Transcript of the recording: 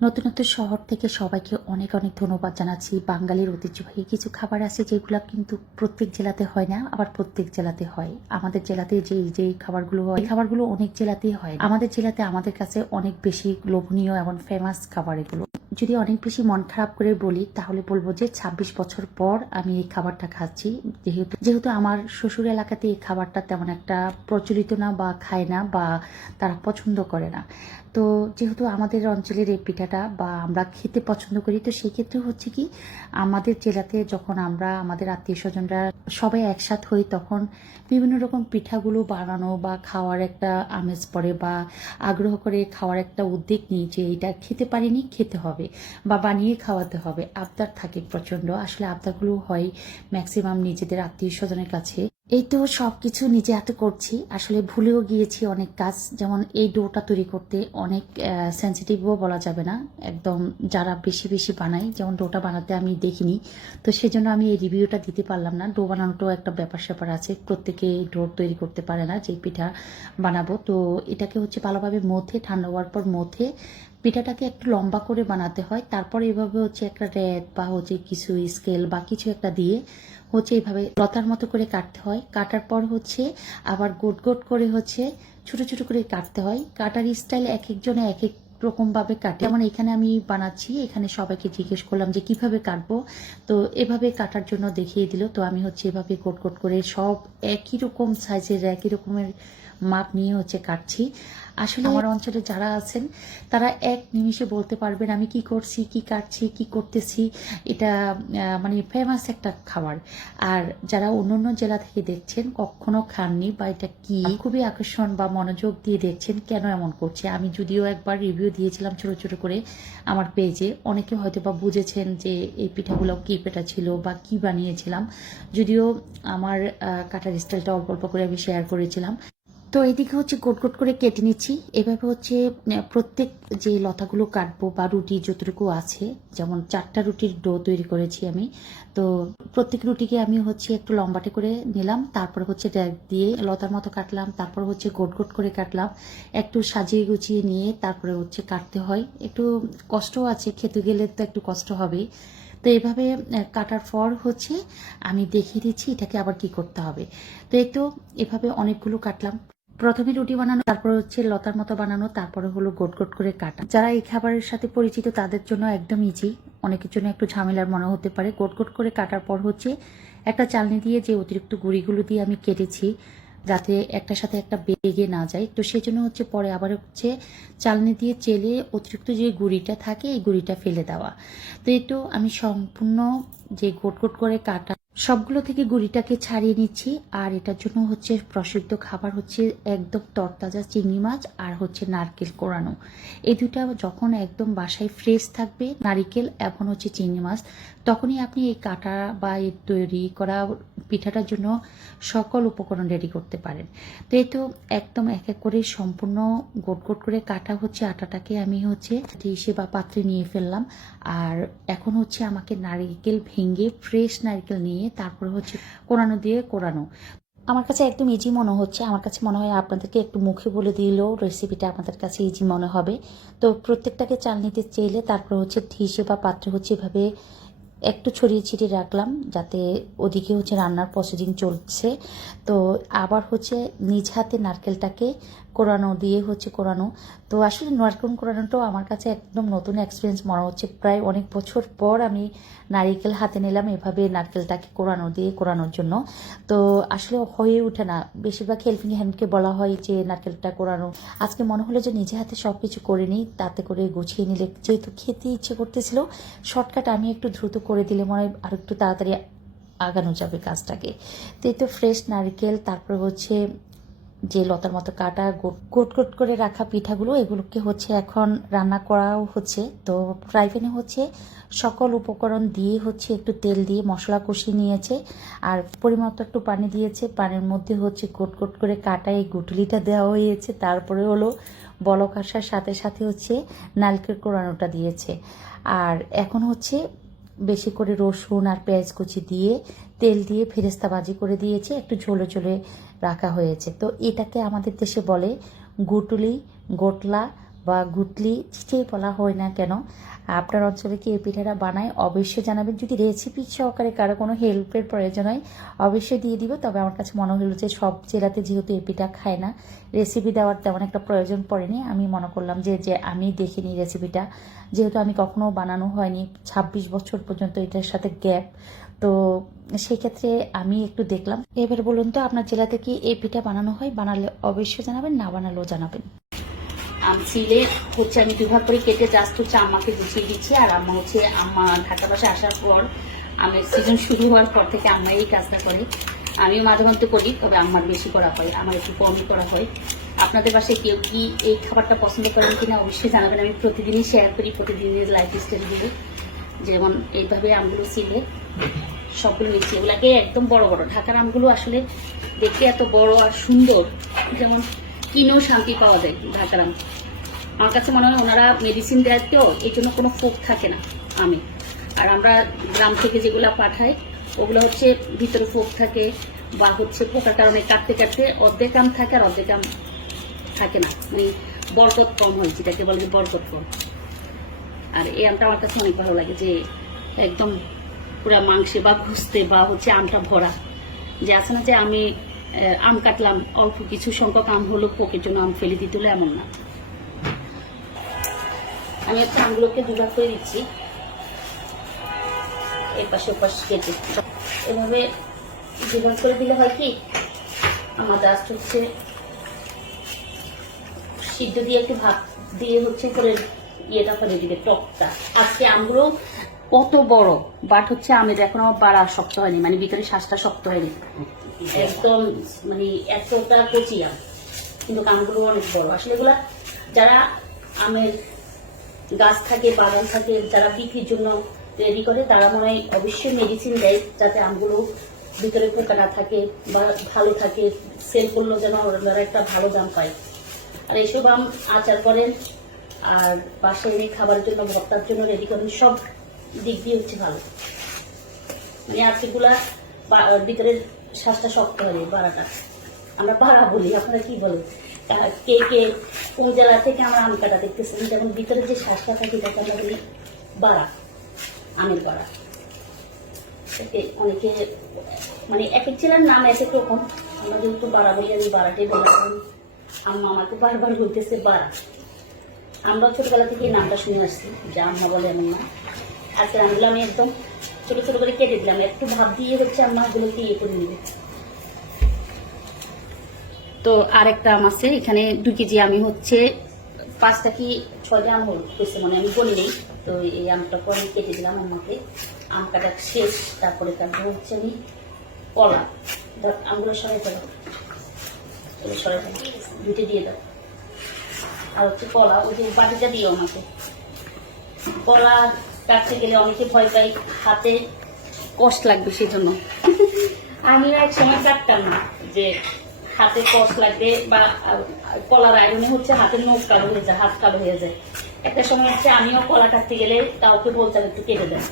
নতুনত্ব শহর থেকে সবাইকে অনেক অনেক ধন্যবাদ জানাচ্ছি। বাঙালির ঐতিহ্যবাহী কিছু খাবার আছে যেগুলো কিন্তু প্রত্যেক জেলাতে হয় না, আবার প্রত্যেক জেলাতে হয়। আমাদের জেলাতে যে যে খাবারগুলো হয় খাবারগুলো অনেক জেলাতেই হয়। আমাদের জেলাতে আমাদের কাছে অনেক বেশি লোভনীয় এবং ফেমাস খাবার এগুলো। যদি অনেক বেশি মন খারাপ করে বলি, তাহলে বলব যে ২৬ বছর পর আমি এই খাবারটা খাচ্ছি। যেহেতু যেহেতু আমার শ্বশুর এলাকাতে এই খাবারটা তেমন একটা প্রচলিত না বা খায় না বা তারা পছন্দ করে না। তো যেহেতু আমাদের অঞ্চলের এই পিঠাটা বা আমরা খেতে পছন্দ করি, তো সেই ক্ষেত্রে হচ্ছে কি আমাদের জেলাতে যখন আমরা আমাদের আত্মীয় স্বজনরা সবাই একসাথ হই, তখন বিভিন্ন রকম পিঠাগুলো বানানো বা খাওয়ার একটা আমেজ পড়ে বা আগ্রহ করে খাওয়ার একটা উদ্যোগ নিই যে এটা খেতে পারিনি, খেতে হবে বা বানিয়ে খাওয়াতে হবে। আবদার থাকে প্রচণ্ড। আসলে আবদারগুলো হয় ম্যাক্সিমাম নিজেদের আত্মীয় স্বজনের কাছে। এই তো সব কিছু নিজে হাতে করছি। আসলে ভুলেও গিয়েছি অনেক কাজ। যেমন এই ডোটা তৈরি করতে অনেক সেন্সিটিভও বলা যাবে না। একদম যারা বেশি বেশি বানায়, যেমন ডোটা বানাতে আমি দেখিনি। তো সেজন্য আমি এই রিভিউটা দিতে পারলাম না। ডো বানানোটাও একটা ব্যাপার স্যাপার আছে। প্রত্যেকে এই ডো তৈরি করতে পারে না যে পিঠা বানাবো। তো এটাকে হচ্ছে ভালোভাবে মথে, ঠান্ডা হওয়ার পর মথে পিঠাটাকে একটু লম্বা করে বানাতে হয়। তারপর এভাবে হচ্ছে একটা র্যাত বা হচ্ছে কিছু স্কেল বা কিছু একটা দিয়ে হচ্ছে এইভাবে লতার মতো করে কাটতে হয়। কাটার পর হচ্ছে আবার গোট গোট করে হচ্ছে ছোট ছোট করে কাটতে হয়। কাটার স্টাইল এক একজনে এক এক রকম ভাবে কাটে। যেমন এখানে আমি বানাচ্ছি, এখানে সবাইকে জিজ্ঞেস করলাম যে কীভাবে কাটবো? তো এভাবে কাটার জন্য দেখিয়ে দিল। তো আমি হচ্ছে এভাবে গোট গোট করে সব একই রকম সাইজের একই রকমের মাপ নিয়ে হচ্ছে কাটছি। আসলে আমার অঞ্চলে যারা আছেন, তারা এক নিমিষে বলতে পারবেন আমি কি করছি, কি কাটছি, কি করতেছি। এটা মানে ফেমাস একটা খাবার। আর যারা অন্য অন্য জেলা থেকে দেখছেন, কখনো খাননি বা এটা কি? খুবই আকর্ষণ বা মনোযোগ দিয়ে দেখছেন, কেন এমন করছে? আমি যদিও একবার রিভিউ দিয়েছিলাম ছোট ছোট করে আমার পেজে অনেকে হয়তো বা বুঝেছেন যে এই পিঠাগুলো কি পিঠা ছিল বা কি বানিয়েছিলাম। যদিও আমার কাটার স্টাইলটা অল্প অল্প করে আমি শেয়ার করেছিলাম। তো এদিকে হচ্ছে গোট গোট করে কেটে নিচ্ছি। এভাবে হচ্ছে প্রত্যেক যে লতাগুলো কাটবো বা রুটি যতটুকু আছে, যেমন চারটা রুটির ডো তৈরি করেছি আমি, তো প্রত্যেক রুটিকে আমি হচ্ছে একটু লম্বাটে করে নিলাম, তারপর হচ্ছে ড্যাগ দিয়ে লতার মতো কাটলাম, তারপর হচ্ছে গোট গোট করে কাটলাম, একটু সাজিয়ে গুছিয়ে নিয়ে তারপরে হচ্ছে কাটতে হয়। একটু কষ্টও আছে, খেতে গেলে তো একটু কষ্ট হবেই। তো এভাবে কাটার পর হচ্ছে আমি দেখিয়ে দিচ্ছি এটাকে আবার কি করতে হবে। তো এই তো এভাবে অনেকগুলো কাটলাম। প্রথমে রুটি বানানো, তারপর হচ্ছে লতার মতো বানানো, তারপরে হলো গোট গোট করে কাটা। যারা এই খাবারের সাথে পরিচিত, তাদের জন্য একদম ইজি অনেকের জন্য একটু ঝামেলার মনে হতে পারে। গোট গোট করে কাটার পর হচ্ছে একটা চালনি দিয়ে যে অতিরিক্ত গুঁড়িগুলো দিয়ে আমি কেটেছি, যাতে একটার সাথে একটা বেগে না যায়। তো সেই জন্য হচ্ছে পরে আবার হচ্ছে চালনি দিয়ে চেলে অতিরিক্ত যে গুঁড়িটা থাকে, এই গুঁড়িটা ফেলে দেওয়া। তো এই তো আমি সম্পূর্ণ যে গোট গোট করে কাটা সবগুলো থেকে গুড়িটাকে ছাড়িয়ে নিচ্ছি, আর এটার জন্য হচ্ছে প্রসিদ্ধ খাবার হচ্ছে একদম তরতাজা চিংড়ি মাছ আর হচ্ছে নারকেল কোরানো। এই দুটা যখন একদম বাসায় ফ্রেশ থাকবে, নারিকেল এবং হচ্ছে চিংড়ি মাছ, তখনই আপনি এই কাটা বা এর তৈরি করা পিঠাটার জন্য সকল উপকরণ রেডি করতে পারেন। তো এই তো একদম এক এক করে সম্পূর্ণ গোট গোট করে কাটা হচ্ছে আটাটাকে আমি হচ্ছে ডিশে বা পাত্রে নিয়ে ফেললাম। আর এখন হচ্ছে আমাকে নারিকেল ভেঙে ফ্রেশ নারকেল নিয়ে তারপরে হচ্ছে কোরানো দিয়ে কোরানো। আমার কাছে একদম ইজি মনে হচ্ছে। আমার কাছে মনে হয় আপনাদেরকে একটু মুখে বলে দিলেও রেসিপিটা আপনাদের কাছে ইজি মনে হবে। তো প্রত্যেকটাকে চাল নিতে চাইলে তারপর হচ্ছে ঢিসে বা পাত্রে হচ্ছে এভাবে একটু ছড়িয়ে ছিটিয়ে রাখলাম যাতে ওদিকে হচ্ছে রান্নার প্রসেসিং চলছে। তো আবার হচ্ছে নিজ হাতে নারকেলটাকে কোরানো দিয়ে হচ্ছে কোরানো তো আসলে নারকেল কোরানোটাও আমার কাছে একদম নতুন এক্সপিরিয়েন্স মনে হচ্ছে। প্রায় অনেক বছর পর আমি নারিকেল হাতে নিলাম এভাবে নারকেলটাকে কোরানো দিয়ে কোরানোর জন্য। তো আসলে হয়ে ওঠে না। বেশিরভাগ হেল্পিং হ্যান্ডকে বলা হয় যে নারকেলটা কোরানো। আজকে মনে হলো যে নিজে হাতে সব কিছু করে নিই, তাতে করে গুছিয়ে নিলে যেহেতু খেতে ইচ্ছে করতেছিল শর্টকাট আমি একটু দ্রুত করে দিলে মনে হয় আর একটু তাড়াতাড়ি আগানো যাবে কাজটাকে। তো এই তো ফ্রেশ নারকেল, তারপরে হচ্ছে যে লতার মতো কাটা গোট গোট করে রাখা পিঠাগুলো, এগুলোকে হচ্ছে এখন রান্না করাও হচ্ছে। তো ফ্রাই প্যানে হচ্ছে সকল উপকরণ দিয়ে হচ্ছে একটু তেল দিয়ে মশলা কষিয়ে নিয়েছে। আর পরিমাণ মতো একটু পানি দিয়েছে। পানির মধ্যে হচ্ছে গোট গোট করে কাটা এই গুটলিটা দেওয়া হয়েছে। তারপরে হলো বলক আসার সাথে সাথে হচ্ছে নারকেল কোরানোটা দিয়েছে। আর এখন হচ্ছে বেশি করে রসুন আর পেঁয়াজ কুচি দিয়ে তেল দিয়ে ফেরেস্তা ভাজি করে দিয়েছে। একটু ঝোলে ঝোলে রাখা হয়েছে। তো এটাকে আমাদের দেশে বলে গুটুলি, গোটলা বা গুটলি যেটাই বলা হয় না কেন, আপনার অঞ্চলে কি এই পিঠাটা বানায়? অবশ্যই জানাবেন। যদি রেসিপি সহকারে কারও কোনো হেল্পের প্রয়োজন হয়, অবশ্যই দিয়ে দিব। তবে আমার কাছে মনে হলো যে সব জেলাতে যেহেতু এই পিঠা খায় না রেসিপি দেওয়ার তেমন একটা প্রয়োজন পড়েনি। আমি মনে করলাম যে যে আমি দেখিনি রেসিপিটা যেহেতু আমি কখনো বানানো হয়নি, ছাব্বিশ বছর পর্যন্ত এটার সাথে গ্যাপ তো সেক্ষেত্রে আমি একটু দেখলাম। এবার বলুন তো, আপনার জেলাতে কি এই পিঠা বানানো হয়? বানালে অবশ্যই জানাবেন, না বানালেও জানাবেন। আম ছিলে হচ্ছে আমি দুভাগ করে কেটে জাস্ট হচ্ছে আম্মাকে গুছিয়ে দিচ্ছি, আর আম্মা হচ্ছে আম্মা ঢাকা বাসে আসার পর আমের সিজন শুরু হওয়ার পর থেকে আম্মা এই কাজটা করে। আমিও মাঝে মধ্যে করি, তবে আমার বেশি করা হয়, আমার একটু কমই করা হয়। আপনাদের পাশে কেউ কি এই খাবারটা পছন্দ করেন কিনা অবশ্যই জানাবেন, আমি প্রতিদিনই শেয়ার করি, প্রতিদিনের লাইফ স্টাইল দিয়ে যেমন এইভাবে আমগুলো ছিলে, সবগুলো নিচ্ছি এগুলাকে একদম বড় বড়। ঢাকার আমগুলো আসলে দেখতে এত বড় আর সুন্দর, যেমন কিনেও শান্তি পাওয়া যায় ঢাকার আম। আমার কাছে মনে হয় ওনারা মেডিসিন দেয় তো, এই জন্য কোনো ফোক থাকে না, আমি। আর আমরা গ্রাম থেকে যেগুলো পাঠাই, ওগুলো হচ্ছে ভিতরে ফোক থাকে বা হচ্ছে পোকার কারণে কাটতে কাটতে অর্ধেক আম থাকে আর অর্ধেক আম থাকে না। মানে বরকত কম হয়, যেটাকে বলে যে বরকত কম। আর এই আমটা আমার কাছে অনেক ভালো লাগে যে একদম পুরা মাংসে বা ঘুষতে বা হচ্ছে আমটা ভরা। যে আছে না যে আমি আম কাটলাম, অল্প কিছু সংখ্যক আম হলো, পোকের জন্য আম ফেলে দিতে হলো এমন না। আমি হচ্ছে আমগুলোকে দুভাগ করে দিচ্ছি। এর পাশে, ওপাশ কেটে। এভাবে দুভাগ করে দিলে হয় কি, আমার জাস্ট হচ্ছে সিদ্ধ দিয়ে একটু ভাত দিয়ে হচ্ছে করে ইয়েটা করে দিবে, টকটা। আজকে আমগুলো কত বড় বাট হচ্ছে আমের এখনও বাড়া শক্ত হয়নি মানে ভিতরে শ্বাসটা শক্ত হয়নি। একদম মানে এতটা কচি আম, কিন্তু আমগুলো অনেক বড়। আসলে এগুলা যারা আমের গাছ থাকে, বাগান থাকে, যারা বিক্রির জন্য তৈরি করে, তারা মনে হয় অবশ্যই মেডিসিন দেয়, যাতে আমগুলো ভিতরে পোকা না থাকে বা ভালো থাকে। সেল করলেও যেন ওরা একটা ভালো দাম পায়। আর এইসব আম আচার করেন, আর পাশে এনে খাবারের জন্য, ভর্তার জন্য রেডি করেন, সব দিক দিয়ে হচ্ছে ভালো। মানে আজকেগুলা ভিতরে শ্বাসটা শক্ত হবে বাড়াটা। আমরা বাড়া বলি, আপনারা কি বলেন? কে কে কোন জেলা থেকে আমরা আম কাটা দেখতেছেন, যেমন ভিতরে যে শ্বাসটা থাকে তাকে আমরা বলি বাড়া আমের বাড়া অনেকে মানে এক এক জেলার নাম এক এক রকম। আমরা যেহেতু বাড়া বলি, আমি বাড়াটাই বলি আম্মা আমাকে বারবার বলতেছে বাড়া আমরা ছোটবেলা থেকে নামটা শুনে আসছি, যে আম্মা বলে এমন না। আজকে আমগুলো আমি একদম ছোট ছোট করে কেটে দিলাম, একটু ভাব দিয়ে হচ্ছে আম্মা গুলোকে ইয়ে করে নিবে। তো আরেকটা আম আছে, এখানে দু কেজি আমি হচ্ছে পাঁচটা কি ছয়টা আম হয়েছে মানে আমি বলি নেই। তো এই আমটা পরে কেটে দিলাম আমাকে আম কাটা শেষ, তারপরে তারপর হচ্ছে আমি কলা। আমগুলো সরাই ফেলো। সরাই ফেলো। দুটো দিয়ে দাও। আর হচ্ছে কলা, ওই যে বাটিটা দিও আমাকে। কলা কাটতে গেলে অনেকে ভয় পাই হাতে কষ্ট লাগবে সেজন্য। আমি এক সময় কাটতাম না, যে হাতে কষ লাগবে বা কলার আয়রনে হচ্ছে হাতের নখ কালো হয়ে যায়, হাত কালো হয়ে যায়। একটা সময় হচ্ছে আমিও কলা কাটতে গেলে কাউকে বলতাম, একটু কেটে দেয়